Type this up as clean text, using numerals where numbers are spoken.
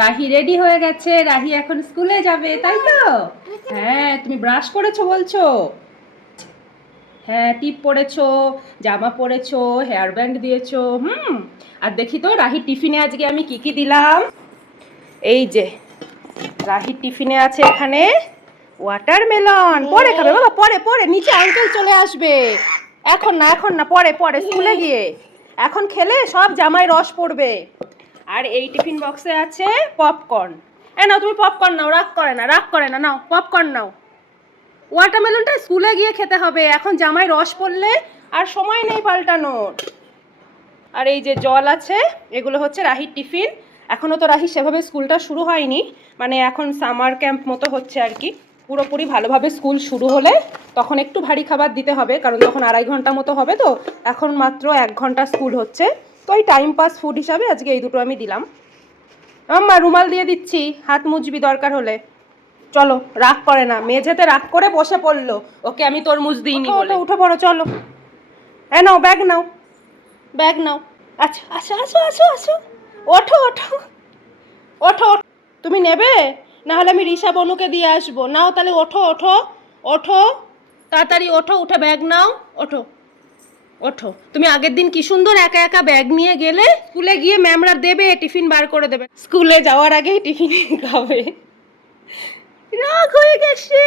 Rahi ready হয়ে গেছে, রাহি এখন স্কুলে যাবে, তাই তো? হ্যাঁ, তুমি ব্রাশ করেছো বলছো? হ্যাঁ, টিপ পরেছো, জামা পরেছো, হেয়ার ব্যান্ড দিয়েছো। আর দেখি তো রাহি টিফিনে আজকে আমি কি কি দিলাম। এই যে রাহির টিফিনে আছে এখানে ওয়াটারমেলন। পরে খাবে বাবা, পরে পরে নিচে আঙ্কেল চলে আসবে। এখন না, এখন না, পরে পরে স্কুলে গিয়ে। এখন খেলে সব জামায় রস পড়বে। আর এই টিফিন বক্সে আছে পপকর্ন। নাও তুমি পপকর্ন নাও, রাগ করে না, রাগ করে না, নাও পপকর্ন নাও। ওয়াটারমেলনটা স্কুলে গিয়ে খেতে হবে, এখন জামায় রস পড়লে আর সময় নেই পাল্টানোর। আর এই যে জল আছে, এগুলো হচ্ছে রাহির টিফিন। এখনও তো রাহি সেভাবে স্কুলটা শুরু হয়নি, মানে এখন সামার ক্যাম্প মতো হচ্ছে আর কি। পুরোপুরি ভালোভাবে স্কুল শুরু হলে তখন একটু ভারী খাবার দিতে হবে, কারণ তখন 2.5 ঘন্টা মতো হবে। তো এখন মাত্র 1 ঘন্টা স্কুল হচ্ছে, তো ওই টাইম পাস ফুড হিসাবে আজকে এই দুটো আমি দিলাম। আম্মা রুমাল দিয়ে দিচ্ছি, হাত মুজবি দরকার হলে। চলো, রাগ করে না, মেঝেতে রাগ করে বসে পড়লো, ওকে আমি তরমুজ দিইনি বলে। উঠে পড়ো, চলো। নাও ব্যাগ নাও, ব্যাগ নাও। আচ্ছা আচ্ছা, আসো আসো আসো, ওঠো ওঠো ওঠো। তুমি নেবে? না হলে আমি রিসা বনুকে দিয়ে আসবো। নাও তাহলে, ওঠো ওঠো ওঠো, তাড়াতাড়ি ওঠো, উঠে ব্যাগ নাও, ওঠো ওঠো। তুমি আগের দিন কি সুন্দর একা একা ব্যাগ নিয়ে গেলে, স্কুলে গিয়ে ম্যামরা দেবে, টিফিন বার করে দেবে, স্কুলে যাওয়ার আগেই টিফিন খাবে। রাগ হয়ে গেছে।